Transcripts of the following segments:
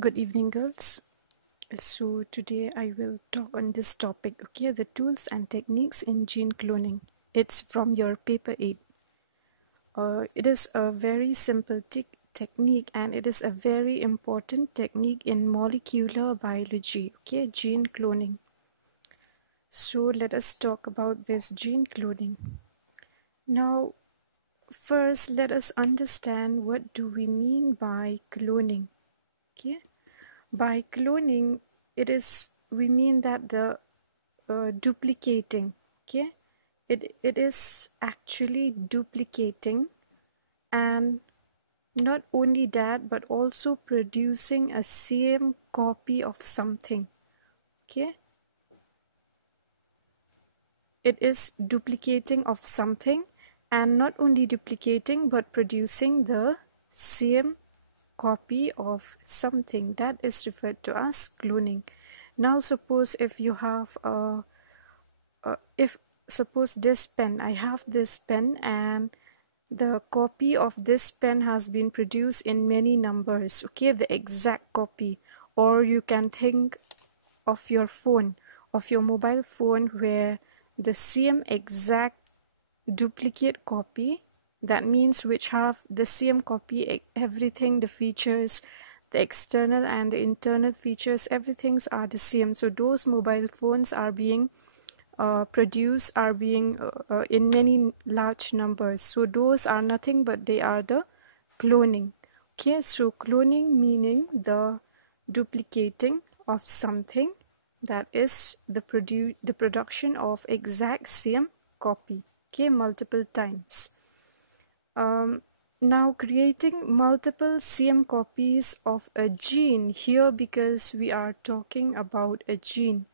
Good evening, girls. So today I will talk on this topic, okay, the tools and techniques in gene cloning. It's from your paper 8. It is a very simple technique and it is a very important technique in molecular biology, okay, gene cloning. So let us talk about this gene cloning. Now, first let us understand what do we mean by cloning, okay? By cloning, we mean that the duplicating, okay? It is actually duplicating, and not only that, but also producing a same copy of something, okay? It is duplicating of something, and not only duplicating, but producing the same copy of something. That is referred to as cloning. Now suppose if you have if suppose this pen, I have this pen and the copy of this pen has been produced in many numbers, okay, the exact copy. Or you can think of your phone, of your mobile phone, where the same exact duplicate copy, that means which have the same copy, everything, the features, the external and the internal features, everything's are the same. So those mobile phones are being produced, are being in many large numbers. So those are nothing but they are the cloning. Okay, so cloning meaning the duplicating of something, that is the production of exact same copy, okay, multiple times. Now creating multiple same copies of a gene here, because we are talking about a gene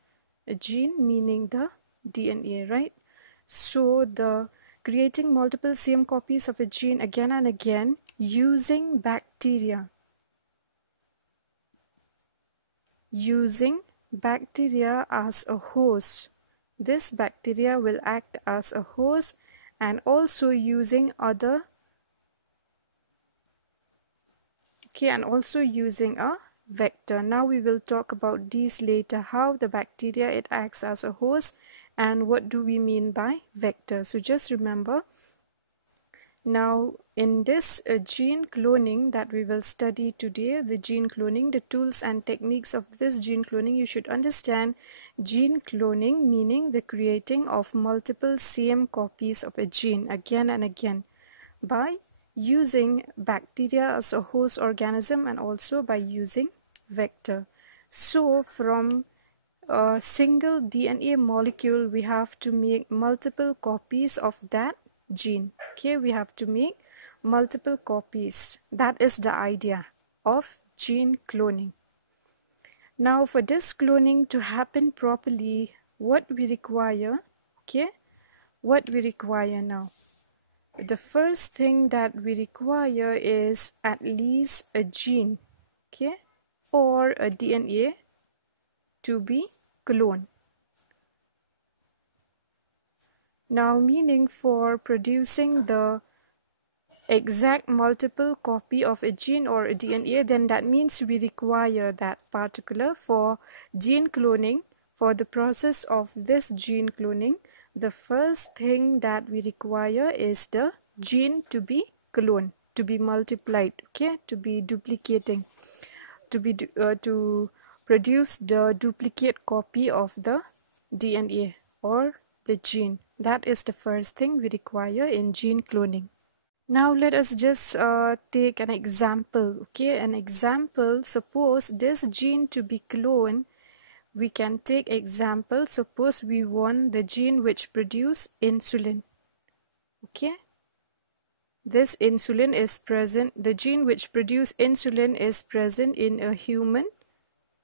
meaning the DNA, right? So the creating multiple same copies of a gene again and again using bacteria as a host. This bacteria will act as a host, and also using other, okay, and also using a vector. Now we will talk about these later, how the bacteria it acts as a host and what do we mean by vector. So just remember, now in this gene cloning that we will study today, the gene cloning, the tools and techniques of this gene cloning, you should understand gene cloning meaning the creating of multiple same copies of a gene again and again by using bacteria as a host organism and also by using vector. So from a single DNA molecule we have to make multiple copies of that gene, okay, we have to make multiple copies. That is the idea of gene cloning. Now for this cloning to happen properly, what we require, okay, what we require now, the first thing that we require is at least a gene, okay, or a DNA to be cloned. Now meaning for producing the exact multiple copy of a gene or a DNA, then that means we require that particular. For gene cloning, for the process of this gene cloning, the first thing that we require is the gene to be cloned, to be multiplied, okay, to be duplicating, to produce the duplicate copy of the DNA or the gene. That is the first thing we require in gene cloning. Now let us just take an example, okay, an example. Suppose this gene to be cloned, we can take example. Suppose we want the gene which produce insulin, okay. This insulin is present, the gene which produce insulin is present in a human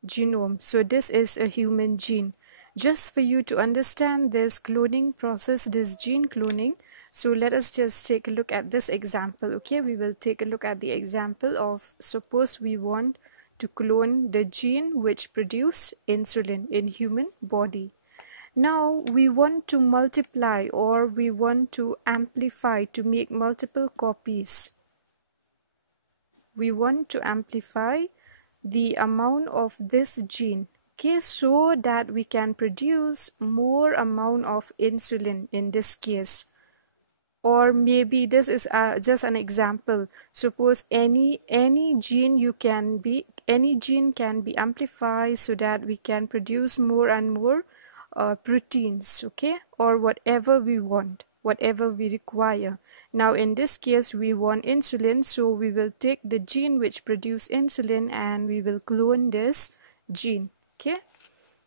genome. So this is a human gene. Just for you to understand this cloning process, this gene cloning, so let us just take a look at this example, okay. We will take a look at the example of, suppose we want to clone the gene which produce insulin in human body. Now we want to multiply, or we want to amplify, to make multiple copies. We want to amplify the amount of this gene, okay, so that we can produce more amount of insulin in this case. Or maybe this is just an example. Suppose any gene can be amplified so that we can produce more and more proteins, okay, or whatever we want, whatever we require. Now in this case we want insulin, so we will take the gene which produce insulin and we will clone this gene, okay.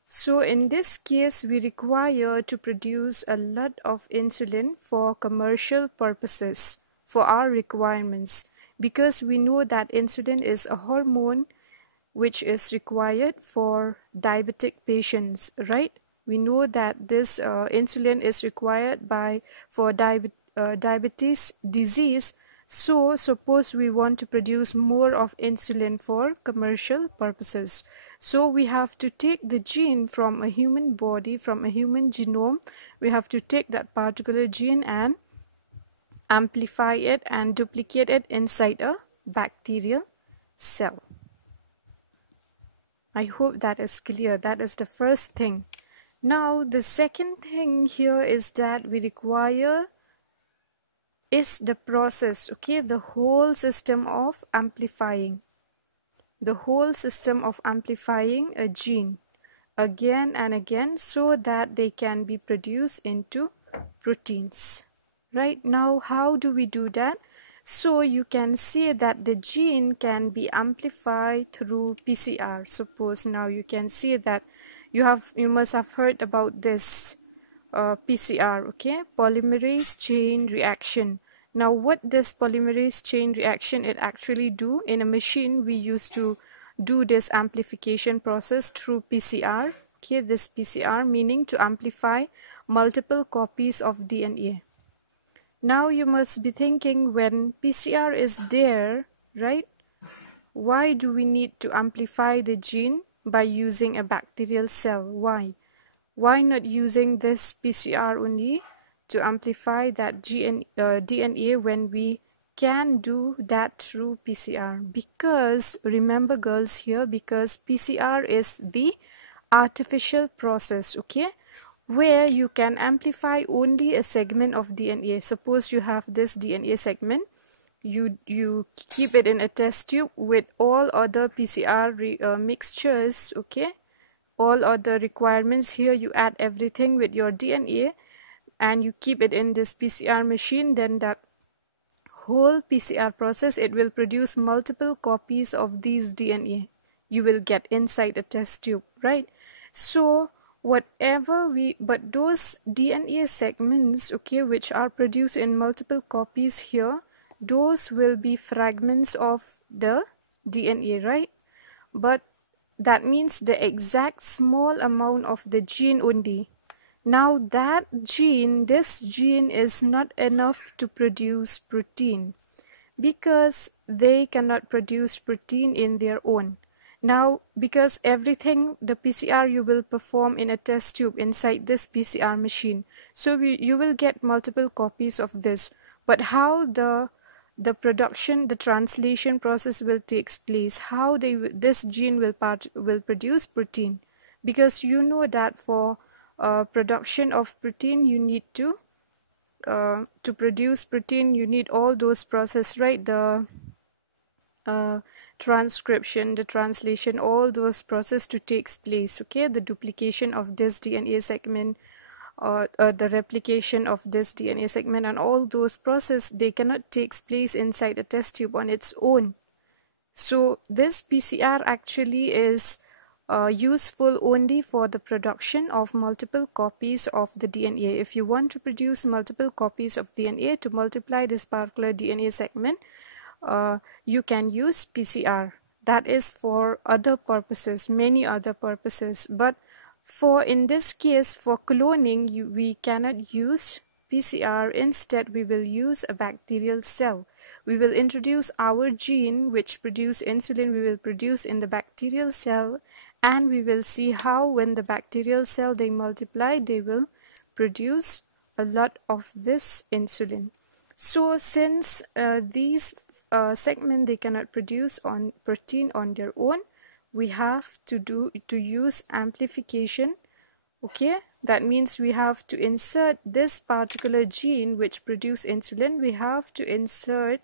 So in this case, we require to produce a lot of insulin for commercial purposes, for our requirements, because we know that insulin is a hormone which is required for diabetic patients, right? We know that this insulin is required for diabetes disease. So suppose we want to produce more of insulin for commercial purposes. So we have to take the gene from a human body, from a human genome. We have to take that particular gene and amplify it and duplicate it inside a bacterial cell. I hope that is clear. That is the first thing. Now the second thing here is that we require is the process, okay, the whole system of amplifying a gene again and again so that they can be produced into proteins. Right now, how do we do that? So you can see that the gene can be amplified through PCR. Suppose now you can see that you must have heard about this PCR, okay, polymerase chain reaction. Now what does polymerase chain reaction it actually do? In a machine we used to do this amplification process through PCR, okay, this PCR meaning to amplify multiple copies of DNA. Now you must be thinking, when PCR is there, right, why do we need to amplify the gene by using a bacterial cell? Why not using this PCR only to amplify that DNA when we can do that through PCR? Because remember girls here, because PCR is the artificial process, okay, where you can amplify only a segment of DNA. Suppose you have this DNA segment, you keep it in a test tube with all other PCR mixtures, okay, all other requirements. Here you add everything with your DNA and you keep it in this PCR machine. Then that whole PCR process, it will produce multiple copies of these DNA you will get inside a test tube, right? So but those DNA segments, okay, which are produced in multiple copies here, those will be fragments of the DNA, right? But that means the exact small amount of the gene only. Now this gene is not enough to produce protein, because they cannot produce protein in their own. Now, because everything, the PCR you will perform in a test tube inside this PCR machine, so you will get multiple copies of this. But how the production, the translation process will take place, how this gene will produce protein? Because you know that for production of protein, you need to produce protein, you need all those process, right? The transcription, the translation, all those process to take place, okay, the duplication of this DNA segment, or the replication of this DNA segment, and all those process, they cannot take place inside a test tube on its own. So this PCR actually is useful only for the production of multiple copies of the DNA. If you want to produce multiple copies of DNA to multiply this particular DNA segment, you can use PCR. That is for other purposes, many other purposes. But in this case, for cloning, we cannot use PCR. Instead, we will use a bacterial cell. We will introduce our gene which produce insulin, we will produce in the bacterial cell, and we will see how when the bacterial cell they multiply, they will produce a lot of this insulin. So since these segment they cannot produce on protein on their own, we have to use amplification. Okay, that means we have to insert this particular gene which produce insulin. We have to insert,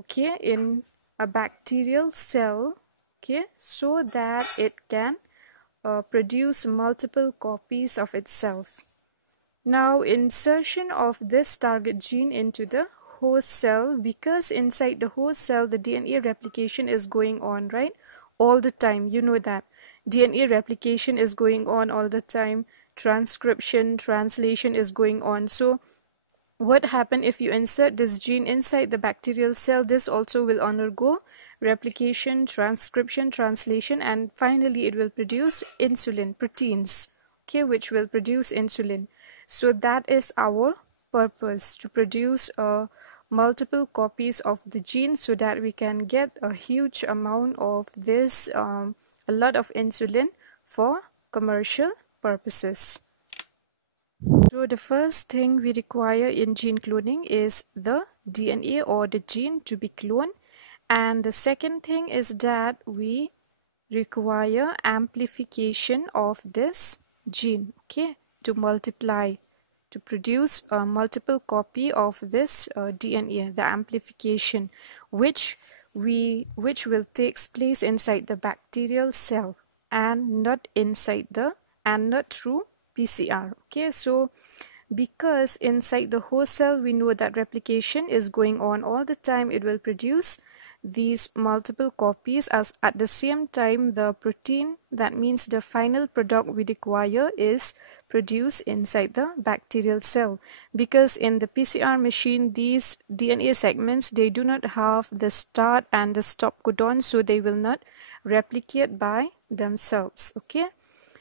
okay, in a bacterial cell, okay, so that it can produce multiple copies of itself. Now, insertion of this target gene into the host cell, because inside the host cell the DNA replication is going on, right, all the time. You know that DNA replication is going on all the time, transcription, translation is going on. So what happens if you insert this gene inside the bacterial cell? This also will undergo replication, transcription, translation, and finally it will produce insulin proteins, okay, which will produce insulin. So that is our purpose, to produce multiple copies of the gene so that we can get a huge amount of this, a lot of insulin for commercial purposes. So the first thing we require in gene cloning is the DNA or the gene to be cloned, and the second thing is that we require amplification of this gene, okay, to multiply, to produce a multiple copy of this DNA, the amplification, which will take place inside the bacterial cell and not through PCR. Okay, so because inside the host cell we know that replication is going on all the time, it will produce these multiple copies. As at the same time the protein, that means the final product we require, is produced inside the bacterial cell, because in the PCR machine these DNA segments, they do not have the start and the stop codon, so they will not replicate by themselves. Okay,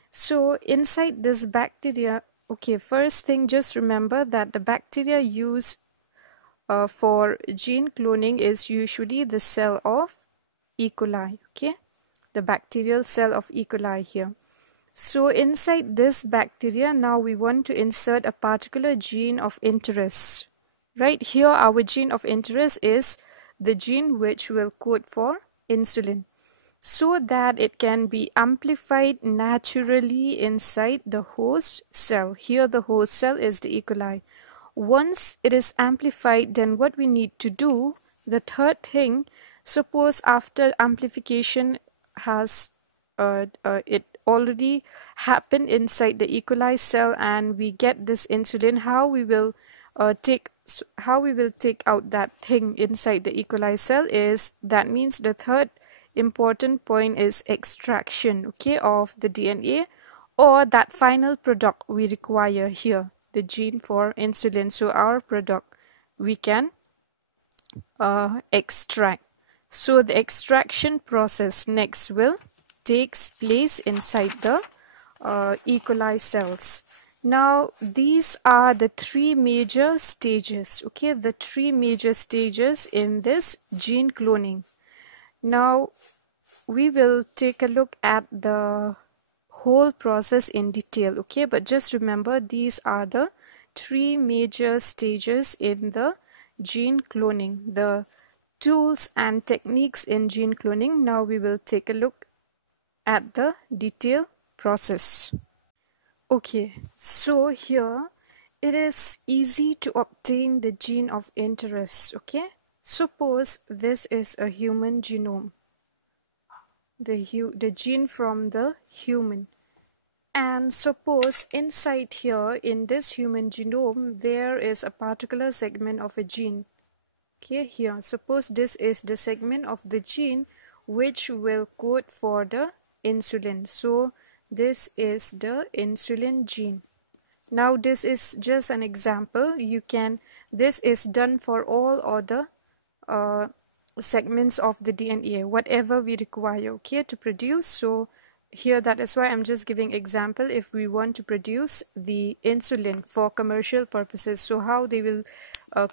so inside this bacteria, okay, first thing, just remember that the bacteria used for gene cloning is usually the cell of E. coli, okay, the bacterial cell of E. coli here. So inside this bacteria, now we want to insert a particular gene of interest. Right here, our gene of interest is the gene which will code for insulin, so that it can be amplified naturally inside the host cell. Here the host cell is the E. coli. Once it is amplified, then what we need to do, the third thing, suppose after amplification has it already happened inside the E. coli cell and we get this insulin, how we will take out that thing inside the E. coli cell is, that means the third important point is extraction, okay, of the DNA or that final product we require here, the gene for insulin. So our product we can extract. So the extraction process next will takes place inside the E. coli cells. Now these are the three major stages, okay, the three major stages in this gene cloning. Now we will take a look at the whole process in detail, okay, but just remember these are the three major stages in the gene cloning, the tools and techniques in gene cloning. Now we will take a look at the detailed process. Okay, so here it is easy to obtain the gene of interest. Okay, suppose this is a human genome, the gene from the human, and suppose inside here in this human genome there is a particular segment of a gene. Okay, here suppose this is the segment of the gene which will code for the insulin. So this is the insulin gene. Now this is just an example. This is done for all other segments of the DNA, whatever we require, okay, to produce. So here, that is why I'm just giving example if we want to produce the insulin for commercial purposes. So how they will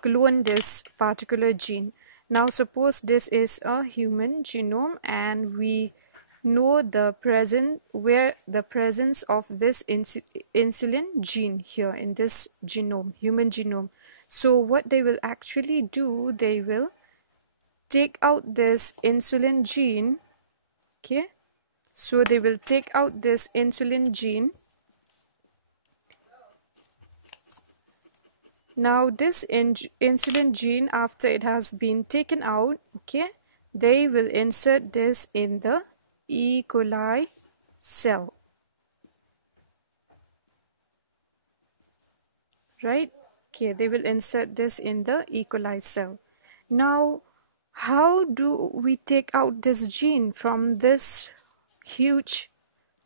clone this particular gene. Now suppose this is a human genome and we know the presence of this insulin gene here in this genome, human genome. So what they will actually do, they will take out this insulin gene, okay, So they will take out this insulin gene. Now this insulin gene, after it has been taken out, okay, they will insert this in the E. coli cell, right? Okay, they will insert this in the E. coli cell. Now, how do we take out this gene from this huge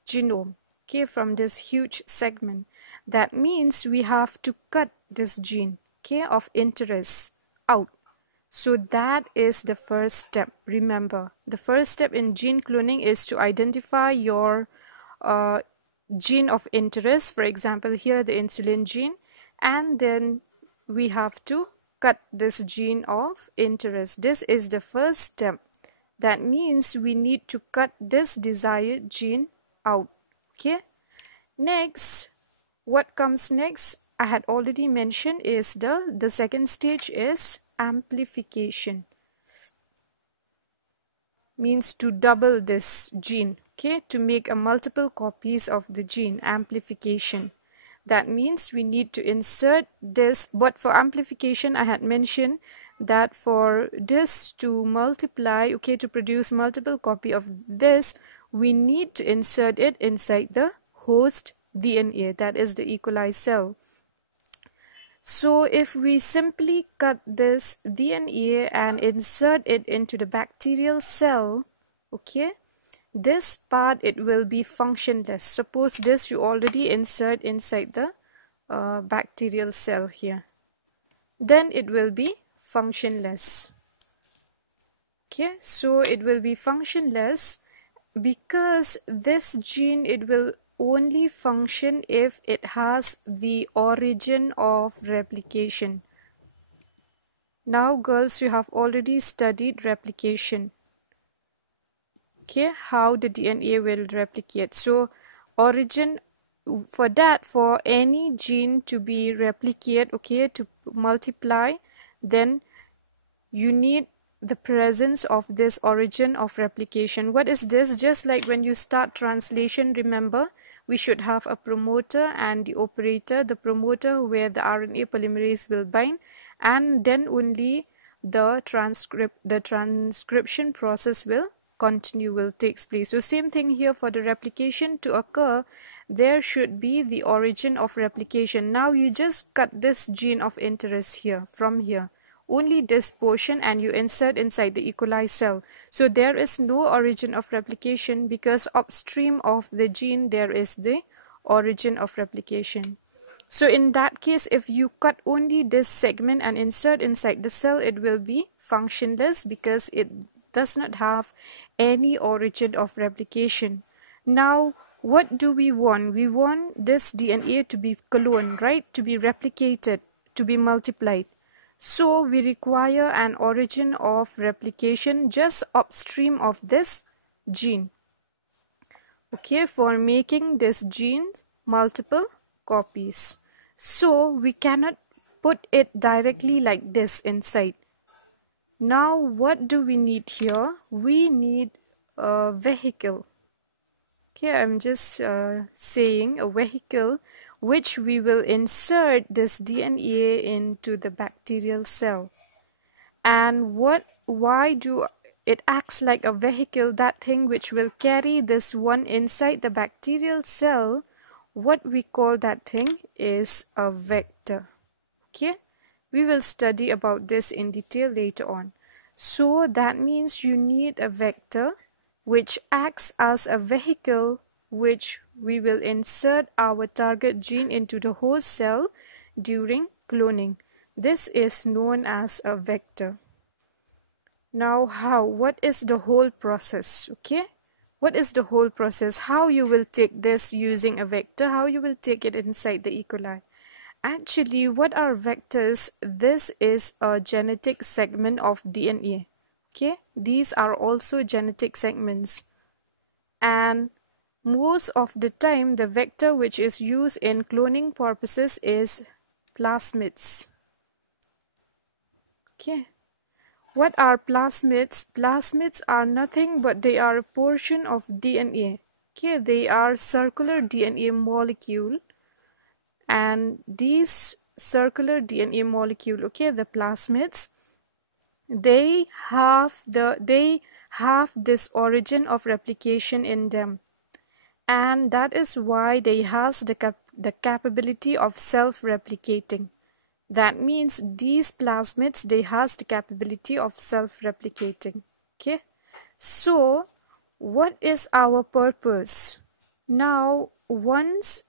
genome, okay, from this huge segment? That means we have to cut this gene, okay, of interest out. So that is the first step. Remember, the first step in gene cloning is to identify your gene of interest, for example here the insulin gene, and then we have to cut this gene of interest. This is the first step. That means we need to cut this desired gene out. Okay, next, what comes next, I had already mentioned, is the second stage is amplification. Means to double this gene, okay, to make a multiple copies of the gene. Amplification, that means we need to insert this, but for amplification I had mentioned that for this to multiply, okay, to produce multiple copy of this, we need to insert it inside the host DNA, that is the E. coli cell. So if we simply cut this DNA and insert it into the bacterial cell, okay, this part, it will be functionless. Suppose this you already insert inside the bacterial cell here, then it will be functionless. Okay, so it will be functionless because this gene, it will only function if it has the origin of replication. Now girls, you have already studied replication, okay, how the DNA will replicate. So origin, for that, for any gene to be replicate, okay, to multiply, then you need the presence of this origin of replication. What is this? Just like when you start translation, remember, we should have a promoter and the operator. The promoter where the RNA polymerase will bind, and then only the transcription process will continue, will takes place. So same thing here, for the replication to occur, there should be the origin of replication. Now you just cut this gene of interest here, from here, only this portion, and you insert inside the E. coli cell. So there is no origin of replication, because upstream of the gene there is the origin of replication. So in that case, if you cut only this segment and insert inside the cell, it will be functionless because it does not have any origin of replication. Now what do we want? We want this DNA to be cloned, right? To be replicated, to be multiplied. So we require an origin of replication just upstream of this gene, okay, for making this gene multiple copies. So we cannot put it directly like this inside. Now what do we need here? We need a vehicle. Okay, I'm just saying a vehicle which we will insert this DNA into the bacterial cell. And why do it acts like a vehicle, that thing which will carry this one inside the bacterial cell? What we call that thing is a vector. Okay, we will study about this in detail later on. So that means you need a vector which acts as a vehicle which we will insert our target gene into the host cell during cloning. This is known as a vector. Now how? What is the whole process? Okay, what is the whole process? How you will take this using a vector? How you will take it inside the E. coli? Actually, what are vectors? This is a genetic segment of DNA. Okay, these are also genetic segments, and most of the time the vector which is used in cloning purposes is plasmids. Okay, what are plasmids? Plasmids are nothing but they are a portion of DNA. Okay, they are circular DNA molecule, and these circular DNA molecule, okay, the plasmids, they have this origin of replication in them, and that is why they has the capability of self-replicating. That means these plasmids, they has the capability of self-replicating. Okay, so what is our purpose? Now, once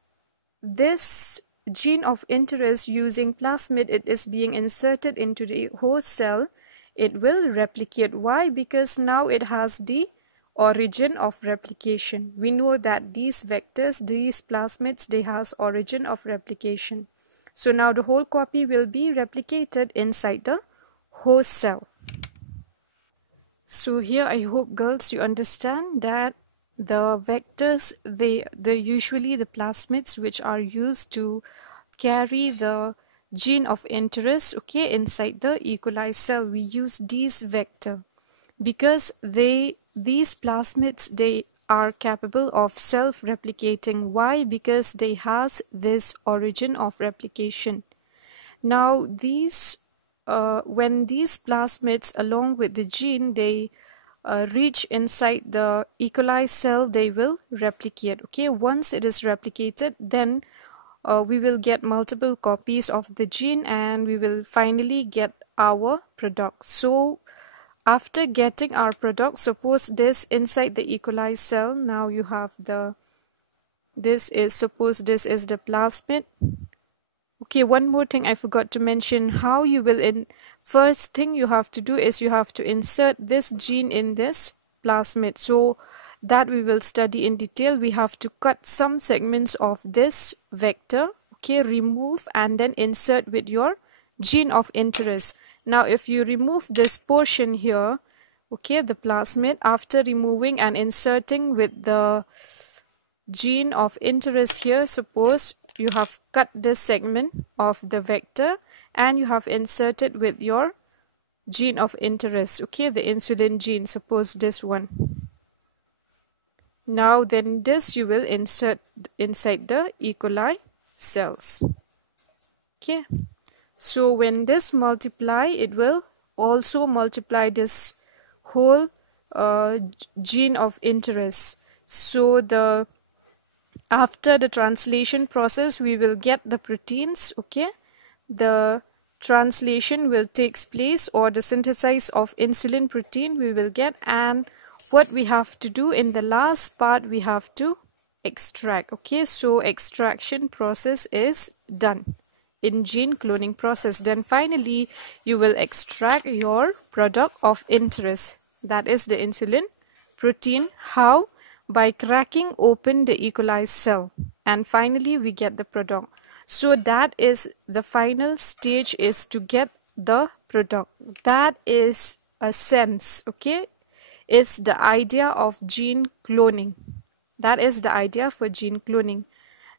this gene of interest using plasmid, it is being inserted into the host cell, it will replicate. Why? Because now it has the origin of replication. We know that these vectors, these plasmids, they has origin of replication. So now the whole copy will be replicated inside the host cell. So here I hope girls you understand that the vectors, they usually the plasmids which are used to carry the gene of interest, okay, inside the E. coli cell. We use these vector because these plasmids, they are capable of self-replicating. Why? Because they has this origin of replication. Now these when these plasmids along with the gene, they reach inside the E. coli cell, they will replicate. Okay, once it is replicated, then we will get multiple copies of the gene and we will finally get our product. So after getting our product, suppose this inside the E. coli cell, now you have the, suppose this is the plasmid. Okay, one more thing I forgot to mention, how you will first thing you have to do is you have to insert this gene in this plasmid. So that we will study in detail. We have to cut some segments of this vector, okay, remove and then insert with your gene of interest. Now if you remove this portion here, okay, the plasmid, after removing and inserting with the gene of interest here, suppose you have cut this segment of the vector and you have inserted with your gene of interest, okay, the insulin gene, suppose this one. Now then this you will insert inside the E. coli cells. Okay, so when this multiply, it will also multiply this whole gene of interest. So the after the translation process, we will get the proteins, okay, the translation will takes place, or the synthesis of insulin protein we will get, and what we have to do in the last part, we have to extract. Okay, so extraction process is done in gene cloning process. Then finally you will extract your product of interest, that is the insulin protein. How? By cracking open the E. coli cell, and finally we get the product. So that is the final stage, is to get the product. That is a sense, okay, is the idea of gene cloning. That is the idea for gene cloning.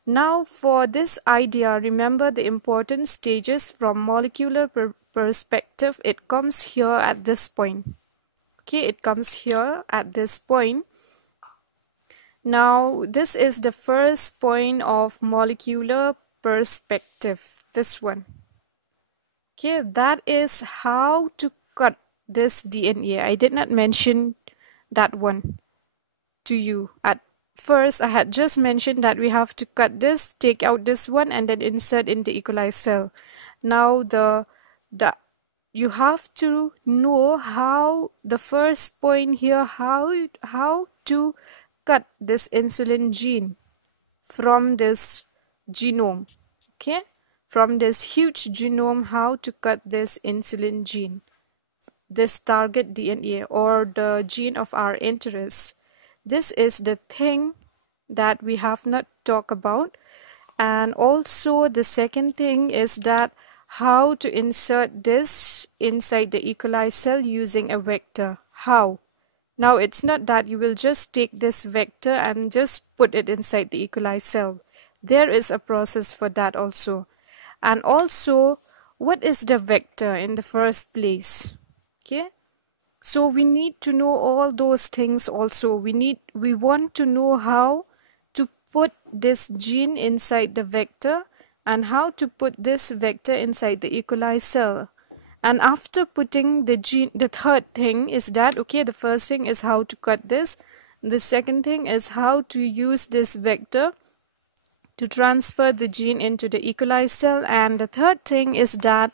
Now for this idea, remember the important stages from molecular perspective. It comes here at this point. Okay, it comes here at this point. Now this is the first point of molecular perspective, this one. Okay, that is how to cut this DNA. I did not mention that one to you. At first I had just mentioned that we have to cut this, take out this one, and then insert in the E. coli cell. Now you have to know how, the first point here, how to cut this insulin gene from this genome. Okay, from this huge genome, how to cut this insulin gene, this target DNA or the gene of our interest. This is the thing that we have not talked about. And also the second thing is that how to insert this inside the E. coli cell using a vector. How? Now it's not that you will just take this vector and just put it inside the E. coli cell. There is a process for that also. And also, what is the vector in the first place? Okay, So we need to know all those things also. We want to know how to put this gene inside the vector and how to put this vector inside the E. coli cell. And after putting the gene, the third thing is that, okay, the first thing is how to cut this. The second thing is how to use this vector to transfer the gene into the E. coli cell. And the third thing is that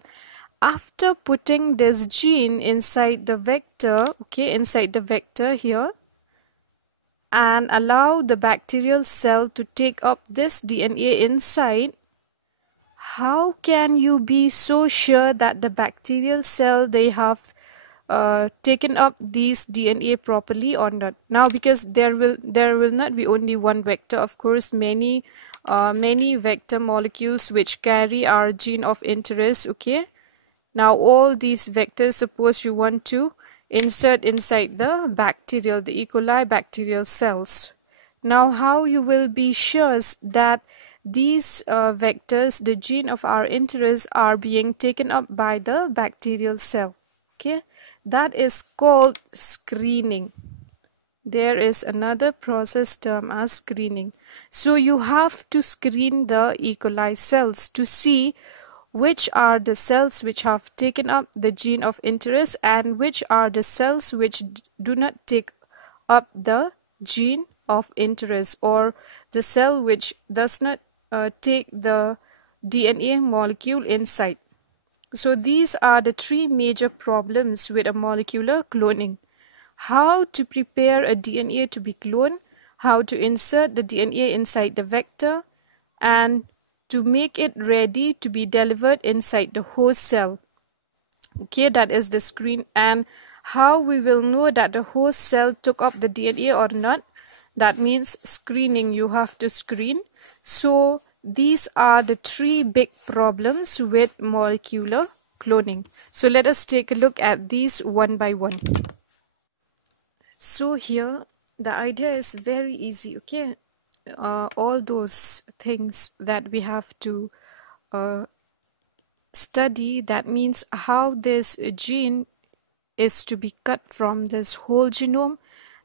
after putting this gene inside the vector, okay, inside the vector here, and allow the bacterial cell to take up this DNA inside, how can you be so sure that the bacterial cell, they have taken up these DNA properly or not? Now, because there will not be only one vector, of course, many vector molecules which carry our gene of interest, okay. Now all these vectors, suppose you want to insert inside the bacterial, the E. coli bacterial cells. Now how you will be sure that these vectors, the gene of our interest, are being taken up by the bacterial cell? Okay, that is called screening. There is another process term as screening. So you have to screen the E. coli cells to see which are the cells which have taken up the gene of interest and which are the cells which do not take up the gene of interest, or the cell which does not take the DNA molecule inside. So these are the three major problems with a molecular cloning: how to prepare a DNA to be cloned, how to insert the DNA inside the vector, and to make it ready to be delivered inside the host cell. Okay, that is the screen. And how we will know that the host cell took up the DNA or not? That means screening. You have to screen. So these are the three big problems with molecular cloning. So let us take a look at these one by one. So here the idea is very easy, okay. All those things that we have to study, that means how this gene is to be cut from this whole genome,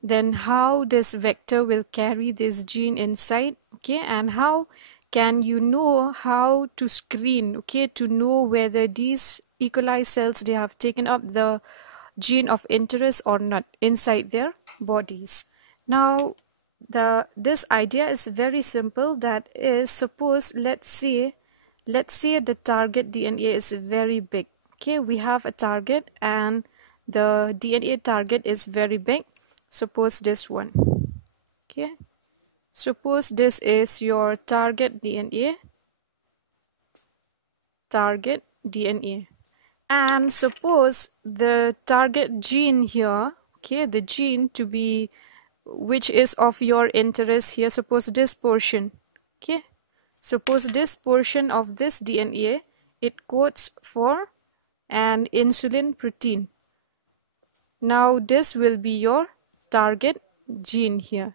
then how this vector will carry this gene inside, okay, and how can you know how to screen, okay, to know whether these E. coli cells, they have taken up the gene of interest or not inside their bodies. Now this idea is very simple. That is, suppose let's say the target DNA is very big. Okay, we have a target and the DNA target is very big. Suppose this one. Okay, suppose this is your target DNA. And suppose the target gene here, okay, the gene to be which is of your interest here, suppose this portion, okay, suppose this portion of this DNA, it codes for an insulin protein. Now this will be your target gene here.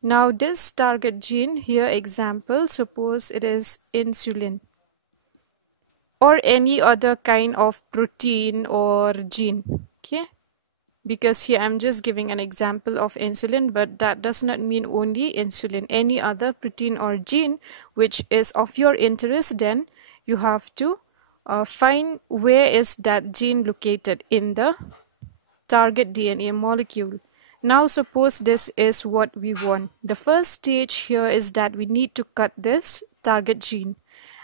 Now this target gene here, example, suppose it is insulin or any other kind of protein or gene, okay, because here I'm just giving an example of insulin, but that does not mean only insulin. Any other protein or gene which is of your interest, then you have to find where is that gene located in the target DNA molecule. Now suppose this is what we want. The first stage here is that we need to cut this target gene,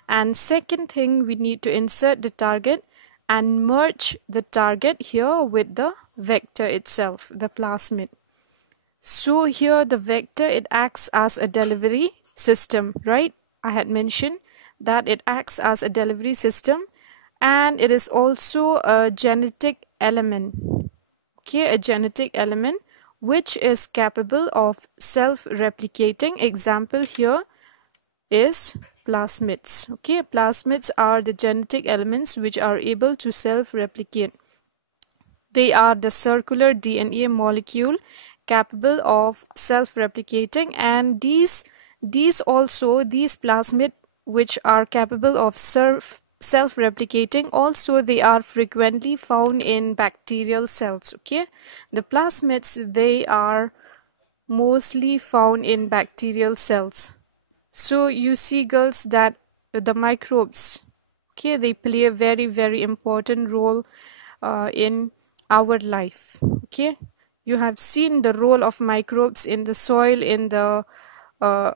and second thing, we need to insert the target and merge the target here with the vector itself, the plasmid. So here the vector, it acts as a delivery system, right? I had mentioned that it acts as a delivery system, and it is also a genetic element, okay, a genetic element which is capable of self-replicating. Example here is plasmids. Okay, plasmids are the genetic elements which are able to self-replicate. They are the circular DNA molecule capable of self-replicating, and these plasmid which are capable of self-replicating. Also, they are frequently found in bacterial cells. Okay, the plasmids, they are mostly found in bacterial cells. So you see, girls, that the microbes, okay, they play a very important role in our life. Okay, you have seen the role of microbes in the soil, in the uh,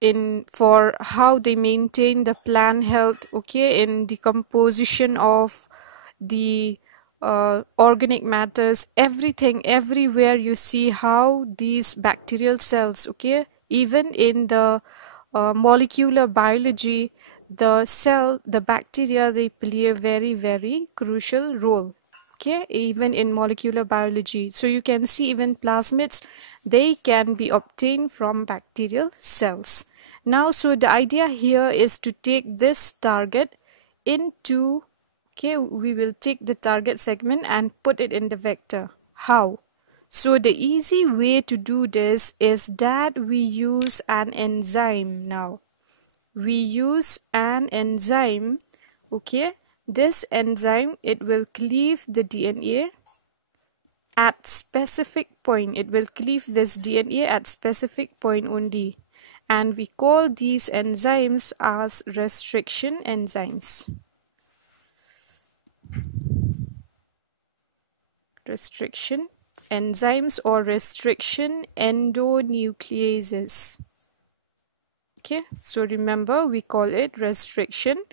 in for how they maintain the plant health, okay, in decomposition of the organic matters, everything, everywhere you see how these bacterial cells, okay, even in the molecular biology, the cell, the bacteria, they play a very crucial role, okay, even in molecular biology. So you can see even plasmids, they can be obtained from bacterial cells. Now, so the idea here is to take this target into, okay, we will take the target segment and put it in the vector. How? So the easy way to do this is that we use an enzyme now. We use an enzyme, okay. This enzyme, it will cleave the DNA at specific point. It will cleave this DNA at specific point only. And we call these enzymes as restriction enzymes. Restriction enzymes or restriction endonucleases. Okay, so remember, we call it restriction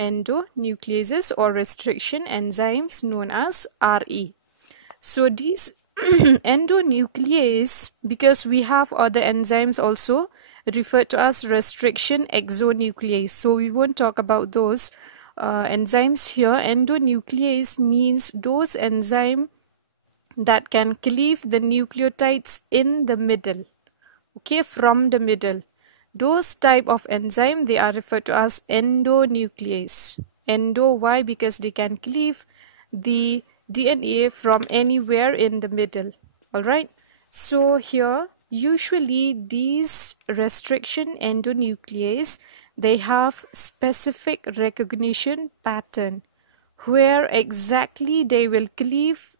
endonucleases or restriction enzymes, known as RE. So these endonuclease, because we have other enzymes also referred to as restriction exonuclease, so we won't talk about those enzymes here. Endonuclease means those enzymes that can cleave the nucleotides in the middle, okay, from the middle. Those type of enzyme, they are referred to as endonuclease. Endo, why? Because they can cleave the DNA from anywhere in the middle. Alright, so here usually these restriction endonuclease, they have specific recognition pattern where exactly they will cleave,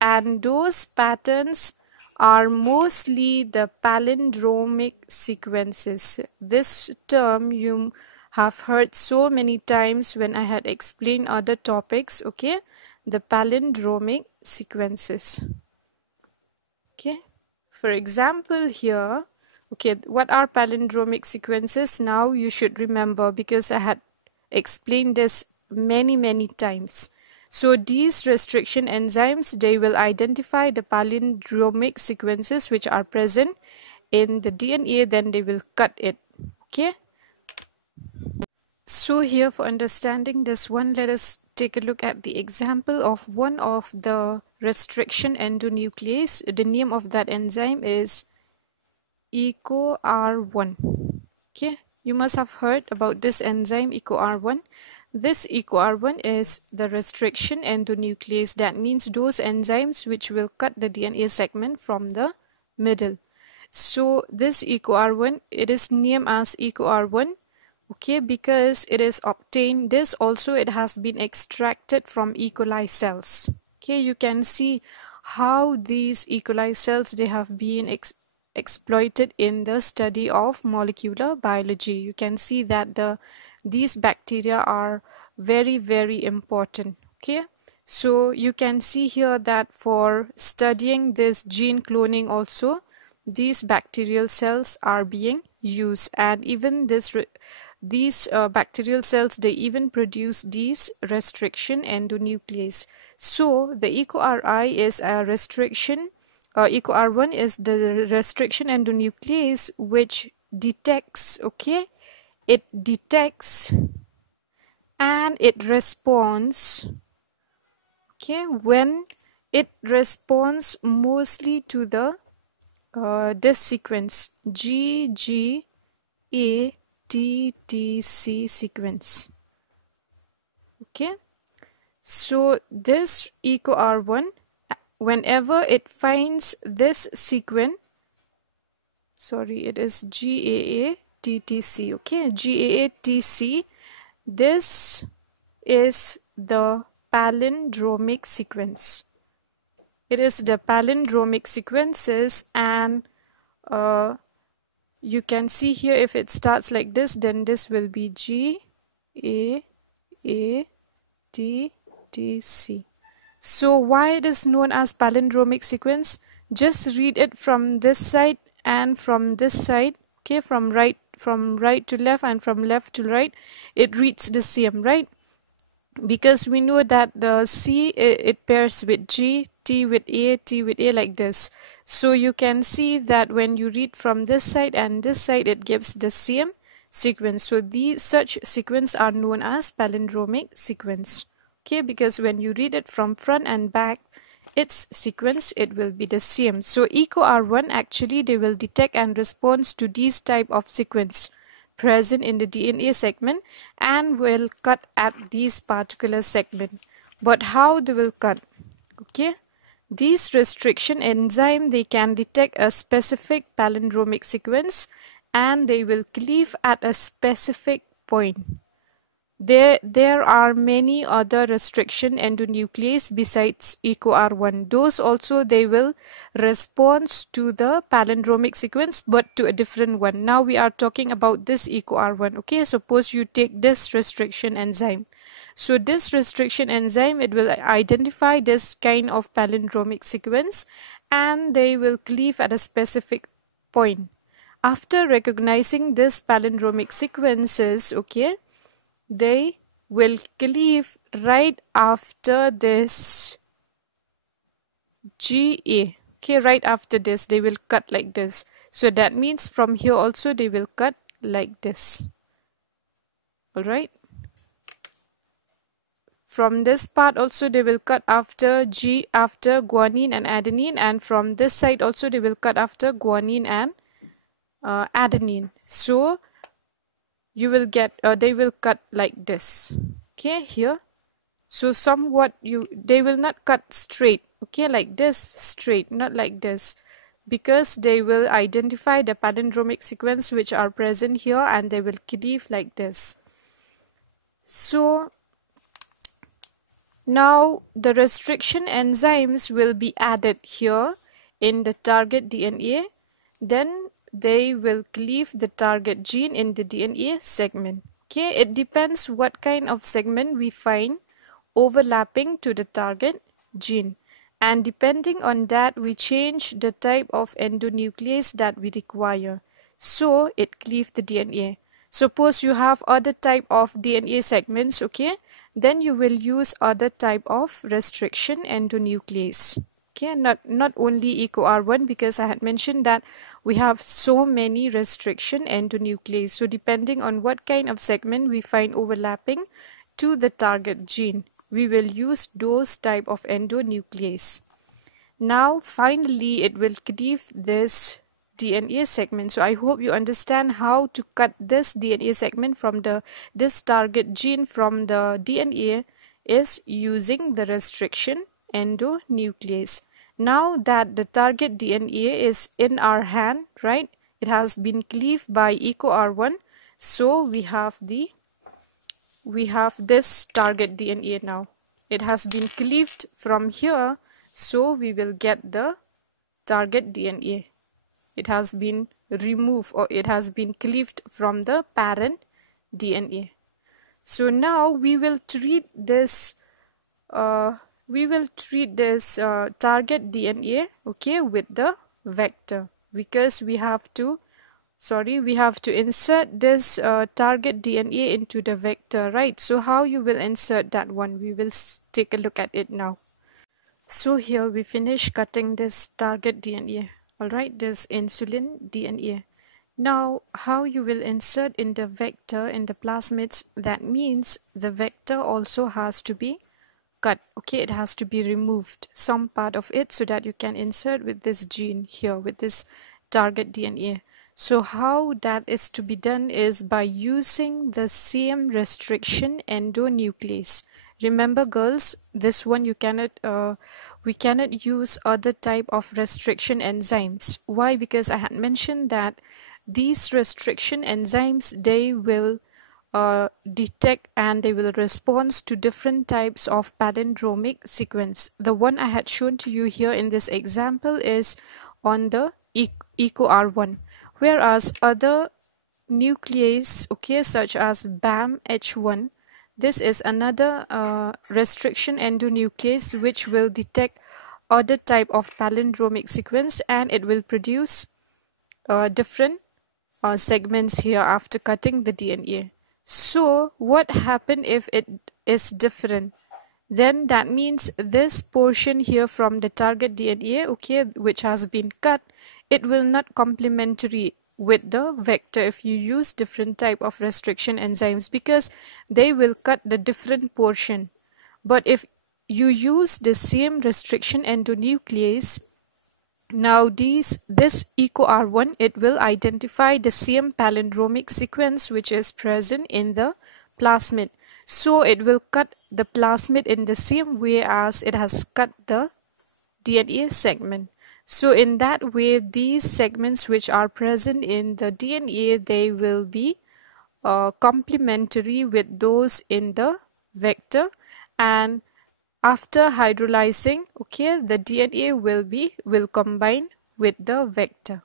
and those patterns are mostly the palindromic sequences. This term you have heard so many times when I had explained other topics, okay, the palindromic sequences. Okay, for example here, okay, what are palindromic sequences? Now you should remember, because I had explained this many times. So these restriction enzymes, they will identify the palindromic sequences which are present in the DNA, then they will cut it. Okay, so here, for understanding this one, let us take a look at the example of one of the restriction endonuclease. The name of that enzyme is EcoR1. Okay, you must have heard about this enzyme EcoR1. This EcoR1 is the restriction endonuclease. That means those enzymes which will cut the DNA segment from the middle. So this EcoR1, it is named as EcoR1, okay, because it is obtained, this also, it has been extracted from E. coli cells. Okay, you can see how these E. coli cells, they have been exploited in the study of molecular biology. You can see that these bacteria are very important. Okay, so you can see here that for studying this gene cloning also, these bacterial cells are being used, and even these bacterial cells, they even produce these restriction endonuclease. So the EcoRI is a restriction, EcoR1 is the restriction endonuclease which detects, okay, it detects and it responds, okay, when it responds mostly to the this sequence GGATTC sequence. Okay, so this EcoR1, whenever it finds this sequence, sorry, it is GAATTC, okay, GAATC, this is the palindromic sequence. It is the palindromic sequences, and you can see here if it starts like this, then this will be G, A, T, T, C. So why it is known as palindromic sequence? Just read it from this side and from this side, okay, from right to left and from left to right. It reads the same, right? Because we know that the C, it pairs with G, T with A, T with A, like this. So you can see that when you read from this side and this side, it gives the same sequence. So these such sequence are known as palindromic sequence. Okay, because when you read it from front and back, its sequence, it will be the same. So EcoR1 actually they will detect and respond to these type of sequence present in the DNA segment and will cut at these particular segment. But how they will cut? Okay, these restriction enzyme, they can detect a specific palindromic sequence and they will cleave at a specific point. There are many other restriction endonuclease besides EcoR1. Those also they will respond to the palindromic sequence but to a different one. Now we are talking about this EcoR1. Okay, suppose you take this restriction enzyme. So this restriction enzyme, it will identify this kind of palindromic sequence and they will cleave at a specific point. After recognizing this palindromic sequences, okay, they will cleave right after this GA. Okay, right after this they will cut like this. So that means from here also they will cut like this. Alright. From this part also they will cut after G, after guanine and adenine, and from this side also they will cut after guanine and adenine. So you will get they will cut like this. Okay, here. So somewhat they will not cut straight, okay, like this straight, not like this, because they will identify the palindromic sequence which are present here and they will cleave like this. So now the restriction enzymes will be added here in the target DNA. Then they will cleave the target gene in the DNA segment. Okay, it depends what kind of segment we find overlapping to the target gene, and depending on that we change the type of endonuclease that we require, so it cleaves the DNA. Suppose you have other type of DNA segments, okay, then you will use other type of restriction endonuclease. Okay, not only EcoR1, because I had mentioned that we have so many restriction endonuclease. So depending on what kind of segment we find overlapping to the target gene, we will use those type of endonuclease. Now finally it will cleave this DNA segment. So I hope you understand how to cut this DNA segment from this target gene from the DNA is using the restriction endonuclease. Now that the target DNA is in our hand, right, it has been cleaved by EcoR1, so we have this target DNA now. It has been cleaved from here, so we will get the target DNA. It has been removed, or it has been cleaved from the parent DNA. So now we will treat this target DNA, okay, with the vector, because we have to insert this target DNA into the vector, right? So how you will insert that one, we will take a look at it now. So here we finish cutting this target DNA, alright, this insulin DNA. Now how you will insert in the vector in the plasmids, that means the vector also has to be cut, okay, it has to be removed, some part of it, so that you can insert with this gene here, with this target DNA. So how that is to be done is by using the same restriction endonuclease. Remember girls, this one you cannot we cannot use other type of restriction enzymes. Why? Because I had mentioned that these restriction enzymes, they will detect and they will respond to different types of palindromic sequence. The one I had shown to you here in this example is on the eco R1, whereas other nuclease, okay, such as BAM H1, this is another restriction endonuclease which will detect other type of palindromic sequence, and it will produce different segments here after cutting the DNA. So what happen if it is different? Then that means this portion here from the target DNA, okay, which has been cut, it will not complementary with the vector if you use different type of restriction enzymes, because they will cut the different portion. But if you use the same restriction endonuclease, now this eco R1, it will identify the same palindromic sequence which is present in the plasmid. So it will cut the plasmid in the same way as it has cut the DNA segment. So in that way, these segments which are present in the DNA, they will be complementary with those in the vector, and after hydrolyzing, okay, the DNA will combine with the vector.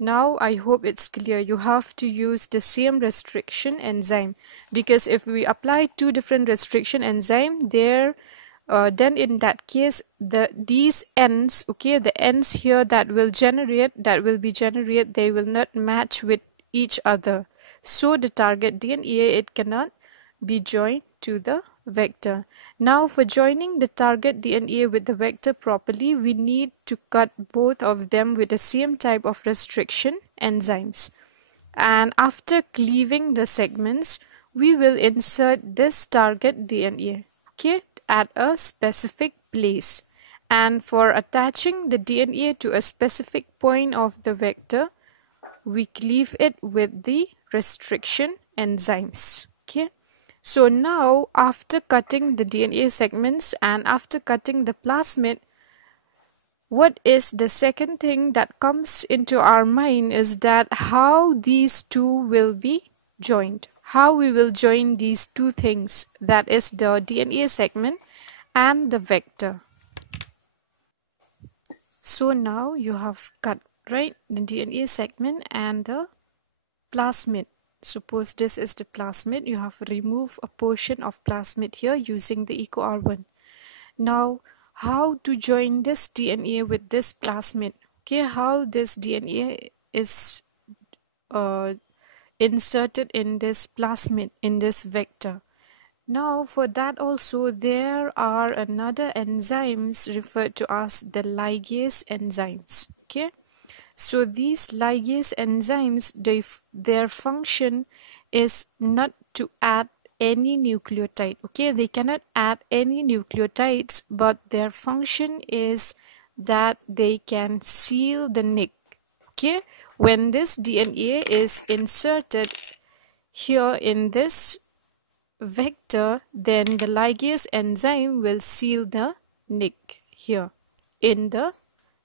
Now I hope it's clear. You have to use the same restriction enzyme, because if we apply two different restriction enzyme there, then in that case these ends, okay, the ends here that will be generated, they will not match with each other. So the target DNA, it cannot be joined to the vector. Now for joining the target DNA with the vector properly, we need to cut both of them with the same type of restriction enzymes. And after cleaving the segments, we will insert this target DNA, okay, at a specific place. And for attaching the DNA to a specific point of the vector, we cleave it with the restriction enzymes, okay. So now after cutting the DNA segments and after cutting the plasmid, what is the second thing that comes into our mind is that how these two will be joined. How we will join these two things, that is the DNA segment and the vector. So now you have cut, right, the DNA segment and the plasmid. Suppose this is the plasmid, you have removed a portion of plasmid here using the eco R1. Now how to join this DNA with this plasmid? Okay, how this DNA is inserted in this plasmid, in this vector. Now for that also there are another enzymes referred to as the ligase enzymes, okay. So these ligase enzymes, their function is not to add any nucleotide, okay. They cannot add any nucleotides, but their function is that they can seal the nick, okay. When this DNA is inserted here in this vector, then the ligase enzyme will seal the nick here in the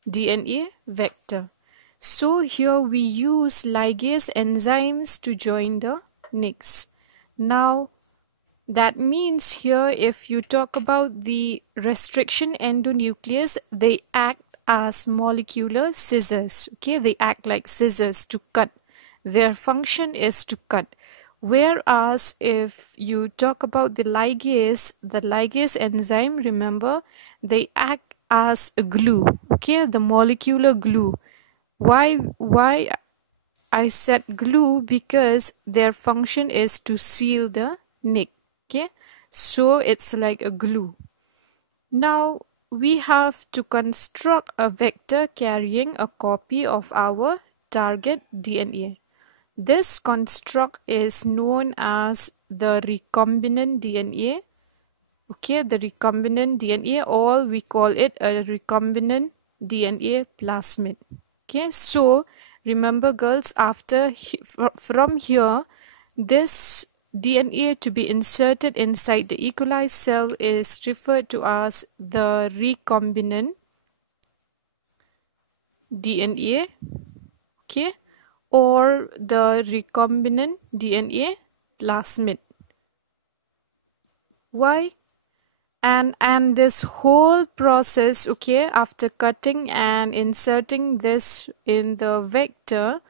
DNA vector. So here we use ligase enzymes to join the nicks. Now that means here, if you talk about the restriction endonuclease, they act as molecular scissors, okay. They act like scissors to cut. Their function is to cut. Whereas if you talk about the ligase enzyme, remember, they act as a glue, okay, the molecular glue. Why I said glue? Because their function is to seal the nick, okay. So it's like a glue. Now we have to construct a vector carrying a copy of our target DNA. This construct is known as the recombinant DNA, okay, the recombinant DNA, or we call it a recombinant DNA plasmid, okay. So remember girls, from here, this DNA to be inserted inside the E. coli cell is referred to as the recombinant DNA, okay, or the recombinant DNA plasmid. Why? And this whole process, okay, after cutting and inserting this in the vector,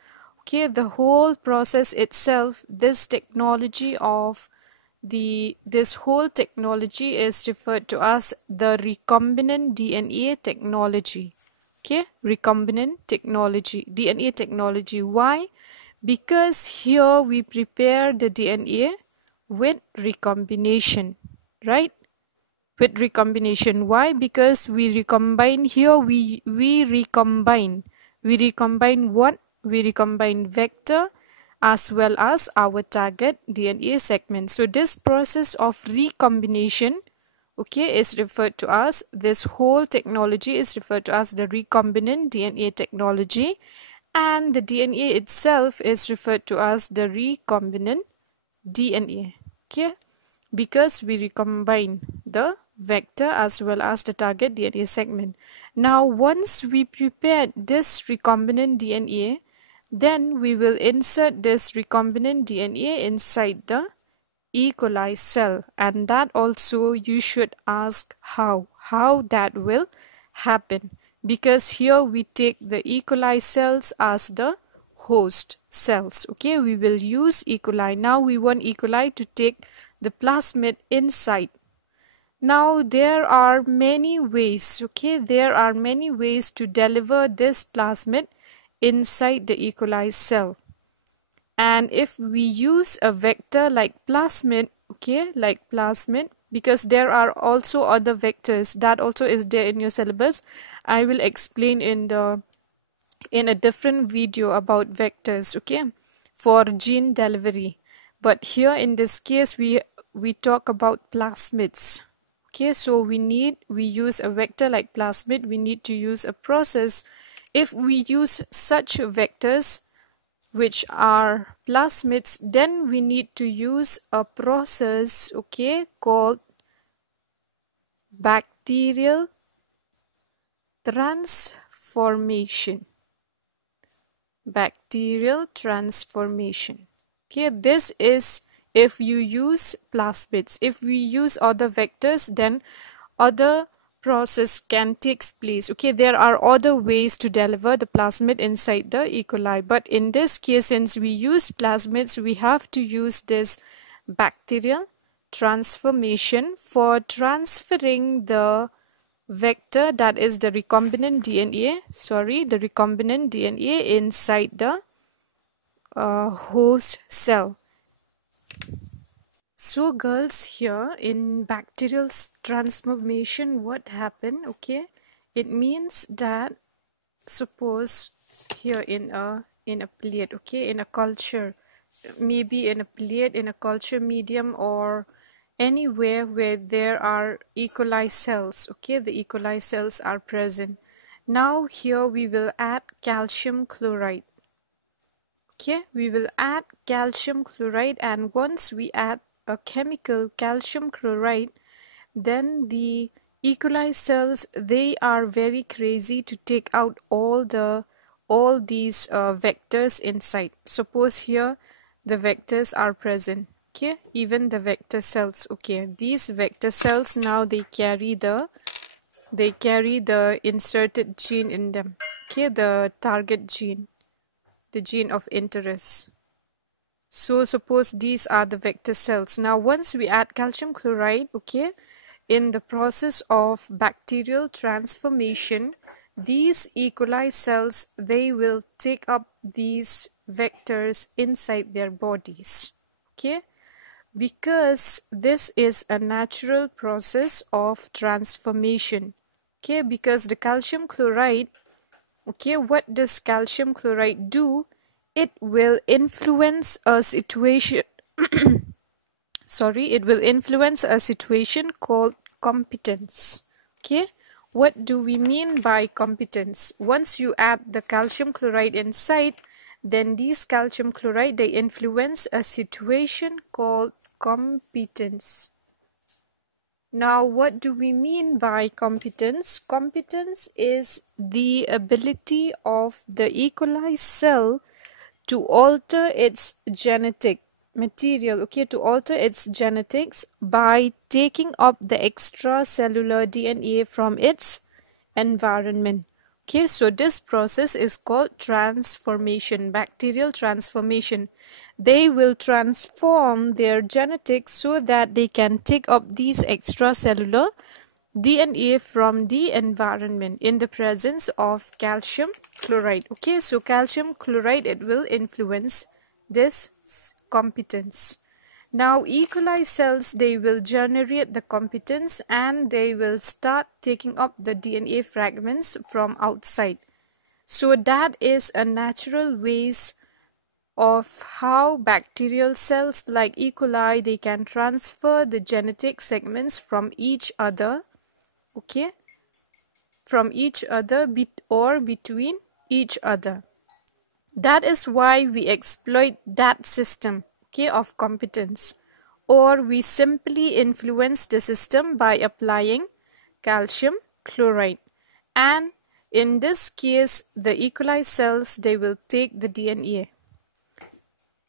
okay, the whole process itself, this whole technology is referred to as the recombinant DNA technology. Okay, recombinant technology, DNA technology. Why? Because here we prepare the DNA with recombination, right? With recombination. Why? Because we recombine here, we recombine what? We recombine vector as well as our target DNA segment. So this process of recombination, okay, is referred to as, this whole technology is referred to as the recombinant DNA technology, and the DNA itself is referred to as the recombinant DNA. Okay, because we recombine the vector as well as the target DNA segment. Now once we prepare this recombinant DNA, then we will insert this recombinant DNA inside the E. coli cell, and that also you should ask how that will happen, because here we take the E. coli cells as the host cells. Okay, we will use E. coli. Now we want E. coli to take the plasmid inside. Now there are many ways, okay, there are many ways to deliver this plasmid inside the E. coli cell. And if we use a vector like plasmid, okay, like plasmid, because there are also other vectors that also is there in your syllabus. I will explain in a different video about vectors, okay, for gene delivery. But here in this case we talk about plasmids. Okay, so we use a vector like plasmid, we need to use a process. If we use such vectors which are plasmids, then we need to use a process, okay, called bacterial transformation. Bacterial transformation. Okay, this is if you use plasmids. If we use other vectors, then other process can take place. Okay, there are other ways to deliver the plasmid inside the E. coli, but in this case, since we use plasmids, we have to use this bacterial transformation for transferring the vector, that is the recombinant DNA inside the host cell. So girls, here in bacterial transformation, what happened? Okay, it means that suppose here in a plate, okay, in a culture, maybe in a plate, in a culture medium, or anywhere where there are E. coli cells, okay, the E. coli cells are present. Now here we will add calcium chloride. Okay, we will add calcium chloride, and once we add a chemical calcium chloride, then the E. coli cells, they are very crazy to take out all these vectors inside. Suppose here the vectors are present, okay, even the vector cells, okay, these vector cells, now they carry the inserted gene in them, okay, the target gene, the gene of interest. So suppose these are the vector cells. Now once we add calcium chloride, okay, in the process of bacterial transformation, these E. coli cells, they will take up these vectors inside their bodies, okay, because this is a natural process of transformation, okay, because the calcium chloride, okay, what does calcium chloride do? It will influence a situation sorry, it will influence a situation called competence. Okay, what do we mean by competence? Once you add the calcium chloride inside, then these calcium chloride, they influence a situation called competence. Now, what do we mean by competence? Competence is the ability of the E. coli cell to alter its genetic material, okay, to alter its genetics by taking up the extracellular DNA from its environment. Okay, so this process is called transformation, bacterial transformation. They will transform their genetics so that they can take up these extracellular DNA from the environment in the presence of calcium chloride. Okay, so calcium chloride, it will influence this competence. Now E. coli cells, they will generate the competence and they will start taking up the DNA fragments from outside. So that is a natural ways of how bacterial cells like E. coli, they can transfer the genetic segments from each other, okay, from each other or between each other. That is why we exploit that system, okay, of competence, or we simply influence the system by applying calcium chloride. And in this case, the E. coli cells, they will take the DNA.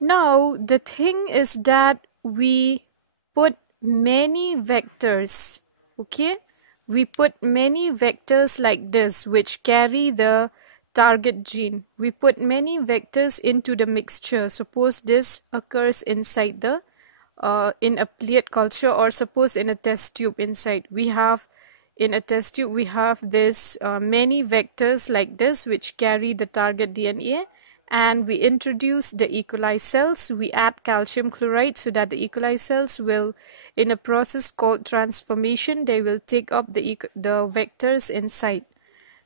Now, the thing is that we put many vectors, okay? We put many vectors like this which carry the target gene. We put many vectors into the mixture. Suppose this occurs inside the in a plate culture, or suppose in a test tube inside. We have in a test tube we have this many vectors like this which carry the target DNA, and we introduce the E. coli cells. We add calcium chloride so that the E. coli cells will, in a process called transformation, they will take up the vectors inside.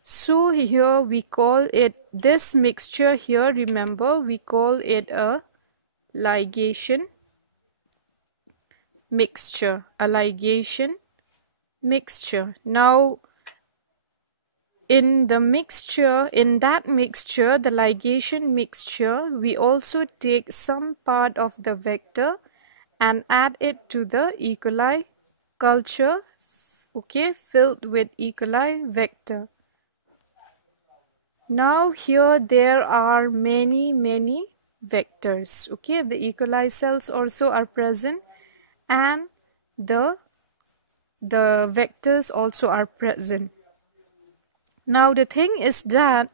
So here we call it, this mixture here, remember, we call it a ligation mixture, a ligation mixture. Now in the mixture, in that mixture, the ligation mixture, we also take some part of the vector and add it to the E. coli culture, okay, filled with E. coli vector. Now here there are many vectors, okay, the E. coli cells also are present and the vectors also are present. Now the thing is that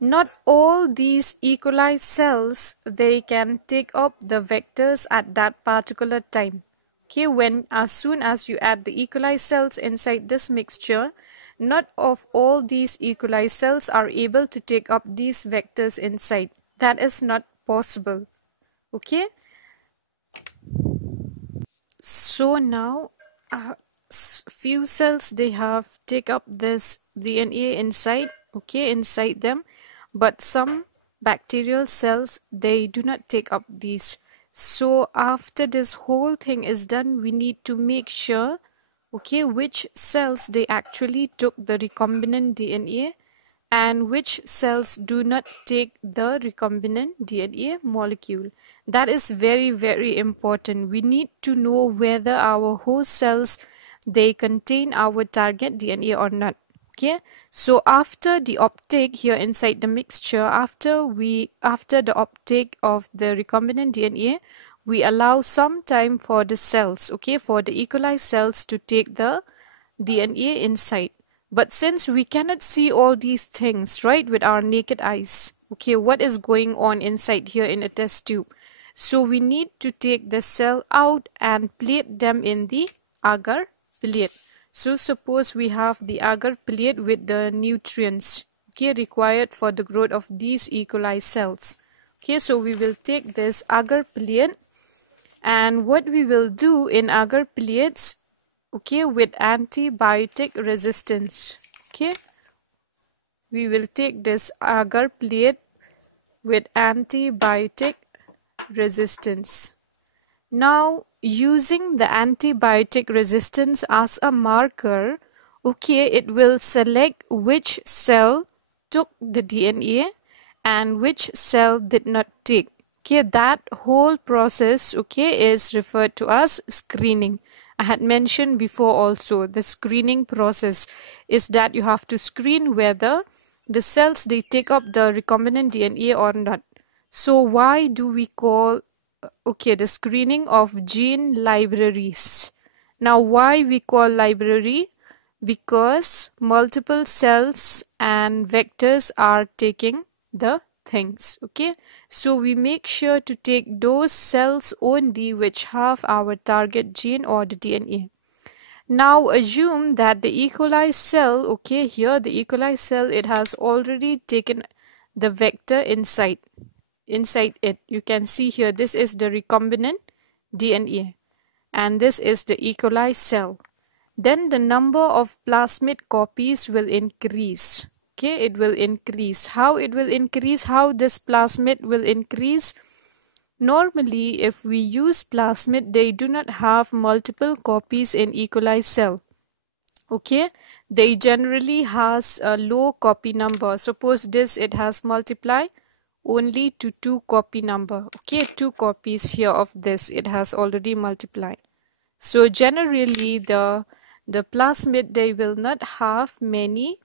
not all these E. coli cells, they can take up the vectors at that particular time. Okay, when as soon as you add the E. coli cells inside this mixture, not of all these E. coli cells are able to take up these vectors inside. That is not possible. Okay. So now few cells, they have take up this DNA inside, okay, inside them, but some bacterial cells, they do not take up these. So after this whole thing is done, we need to make sure, okay, which cells they actually took the recombinant DNA and which cells do not take the recombinant DNA molecule. That is very important. We need to know whether our host cells, they contain our target DNA or not. Okay, so after the uptake here inside the mixture, after the uptake of the recombinant DNA, we allow some time for the cells, okay, for the E. coli cells to take the DNA inside. But since we cannot see all these things, right, with our naked eyes, okay, what is going on inside here in a test tube, so we need to take the cell out and plate them in the agar plate. So suppose we have the agar plate with the nutrients, okay, required for the growth of these E. coli cells. Okay, so we will take this agar plate, and what we will do in agar plates, okay, with antibiotic resistance, okay, we will take this agar plate with antibiotic resistance. Now using the antibiotic resistance as a marker, okay, it will select which cell took the DNA and which cell did not take. Okay, that whole process, okay, is referred to as screening. I had mentioned before also, the screening process is that you have to screen whether the cells, they take up the recombinant DNA or not. So why do we call okay, the screening of gene libraries. Now, why we call library? Because multiple cells and vectors are taking the things. Okay, so we make sure to take those cells only which have our target gene or the DNA. Now assume that the E. coli cell, okay, here the E. coli cell, it has already taken the vector inside it. You can see here, this is the recombinant DNA and this is the E. coli cell. Then the number of plasmid copies will increase. Okay, it will increase. How it will increase? How this plasmid will increase? Normally, if we use plasmid, they do not have multiple copies in E. coli cell. Okay, they generally has a low copy number. Suppose this, it has multiply only to 2 copy number. Okay, 2 copies here of this, it has already multiplied. So generally the plasmid, they will not have many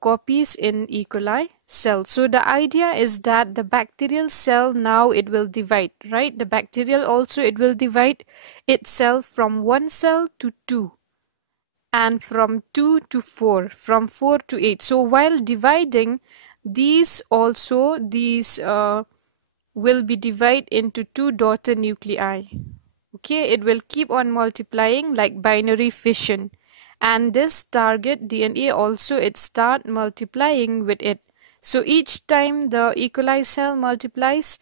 copies in E. coli cell. So the idea is that the bacterial cell, now it will divide, right? The bacterial also, it will divide itself from 1 cell to 2 and from 2 to 4, from 4 to 8. So while dividing, these also, these will be divided into 2 daughter nuclei. Okay, it will keep on multiplying like binary fission, and this target DNA also, it start multiplying with it. So each time the E. coli cell multiplies,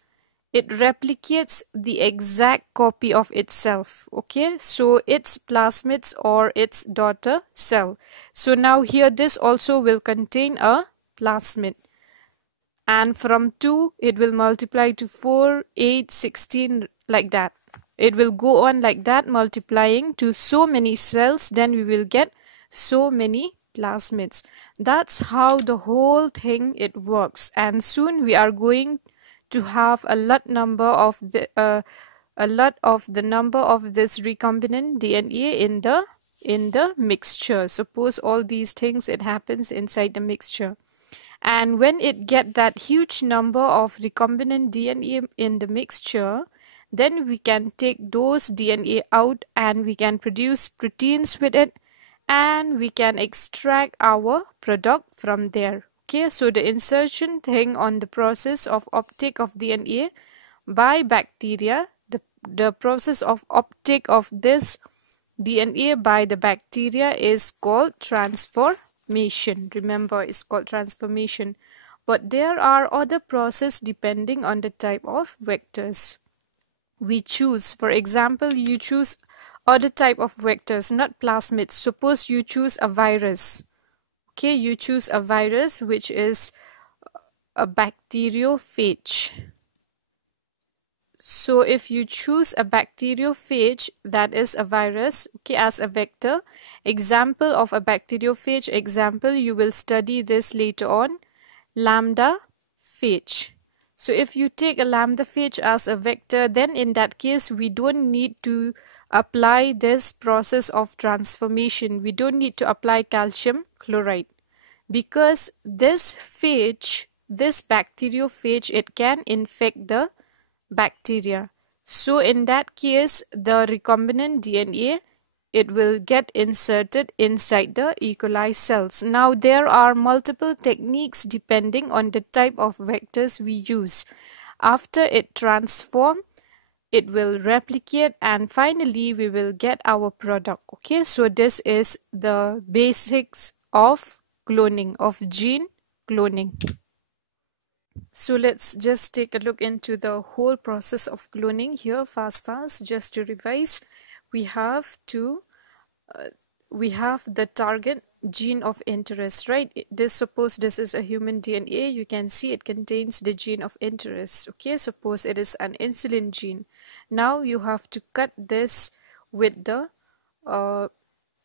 it replicates the exact copy of itself. Okay, so its plasmids or its daughter cell. So now here this also will contain a plasmid, and from 2 it will multiply to 4, 8, 16, like that. It will go on like that, multiplying to so many cells, then we will get so many plasmids. That's how the whole thing it works, and soon we are going to have a lot number of the number of this recombinant DNA in the mixture. Suppose all these things, it happens inside the mixture, and when it get that huge number of recombinant DNA in the mixture, then we can take those DNA out and we can produce proteins with it, and we can extract our product from there. Okay, so the insertion thing on the process of uptake of DNA by bacteria, the process of uptake of this DNA by the bacteria is called transformation. Remember, it's called transformation. But there are other processes depending on the type of vectors we choose. For example, you choose other type of vectors, not plasmids. Suppose you choose a virus. Okay, you choose a virus which is a bacteriophage. So if you choose a bacteriophage, that is a virus, okay, as a vector, example of a bacteriophage, example, you will study this later on, lambda phage. So if you take a lambda phage as a vector, then in that case we don't need to apply this process of transformation. We don't need to apply calcium chloride, because this phage, this bacteriophage, it can infect the bacteria. So in that case, the recombinant DNA, it will get inserted inside the E. coli cells. Now there are multiple techniques depending on the type of vectors we use. After it transform, it will replicate, and finally we will get our product. Okay, so this is the basics of cloning, of gene cloning. So let's just take a look into the whole process of cloning here fast just to revise. We have the target gene of interest, right? Suppose this is a human DNA, you can see it contains the gene of interest. Okay, suppose it is an insulin gene. Now you have to cut this with the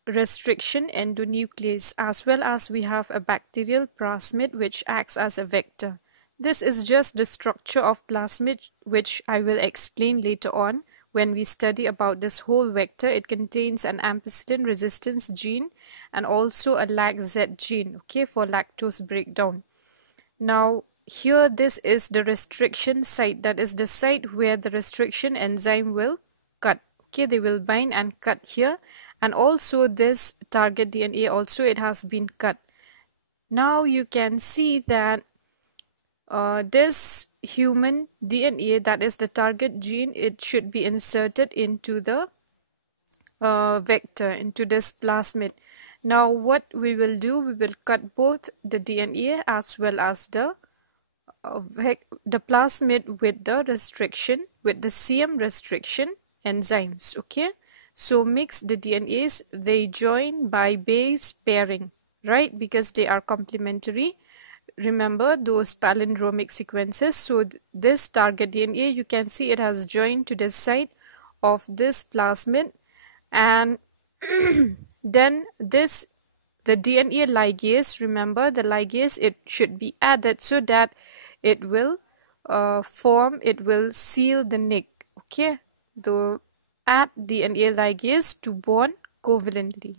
restriction endonuclease, as well as we have a bacterial plasmid which acts as a vector. This is just the structure of plasmid, which I will explain later on when we study about this whole vector. It contains an ampicillin resistance gene and also a LAC-Z gene, okay, for lactose breakdown. Now here this is the restriction site, that is the site where the restriction enzyme will cut. Okay, they will bind and cut here, and also this target DNA also it has been cut. Now you can see that this human DNA, that is the target gene, it should be inserted into the vector, into this plasmid. Now what we will do, we will cut both the DNA as well as the plasmid with the restriction, with the CM restriction enzymes. Okay, so mix the DNAs, they join by base pairing, right, because they are complementary. Remember those palindromic sequences. So this target DNA, you can see it has joined to the site of this plasmid, and then this, the DNA ligase, remember the ligase, it should be added so that it will it will seal the nick. Okay, add DNA ligase to bond covalently.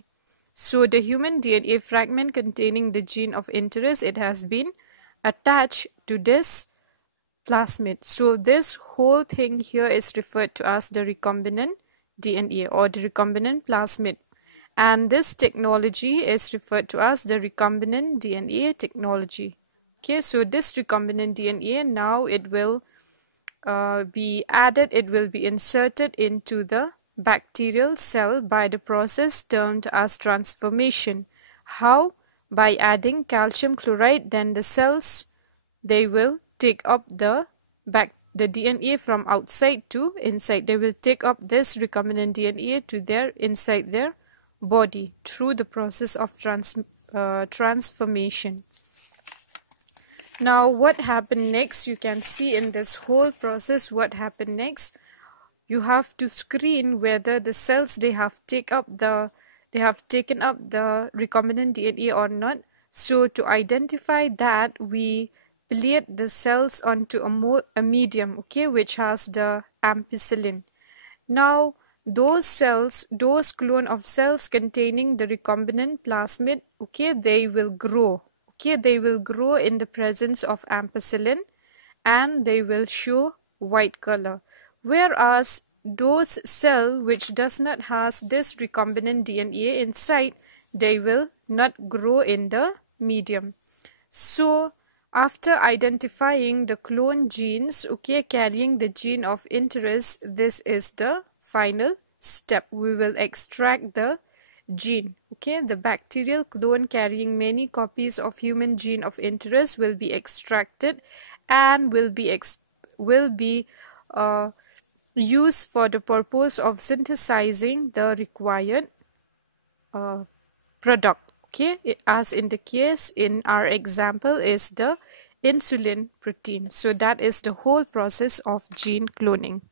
So the human DNA fragment containing the gene of interest, it has been attached to this plasmid. So this whole thing here is referred to as the recombinant DNA or the recombinant plasmid, and this technology is referred to as the recombinant DNA technology. Okay, so this recombinant DNA, now it will be added, it will be inserted into the bacterial cell by the process termed as transformation. How? By adding calcium chloride, then the cells, they will take up the DNA from outside to inside. They will take up this recombinant DNA to inside their body through the process of transformation. Now what happened next, you can see in this whole process what happened next. You have to screen whether the cells, they have taken up the recombinant DNA or not. So to identify that, we plate the cells onto a medium, okay, which has the ampicillin. Now those cells, those clone of cells containing the recombinant plasmid, okay, they will grow. Okay, they will grow in the presence of ampicillin and they will show white color. Whereas those cells which does not has this recombinant DNA inside, they will not grow in the medium. So after identifying the clone genes, okay, carrying the gene of interest, this is the final step. We will extract the gene. Okay, the bacterial clone carrying many copies of human gene of interest will be extracted and will be used for the purpose of synthesizing the required product. Okay, as in the case in our example is the insulin protein. So that is the whole process of gene cloning.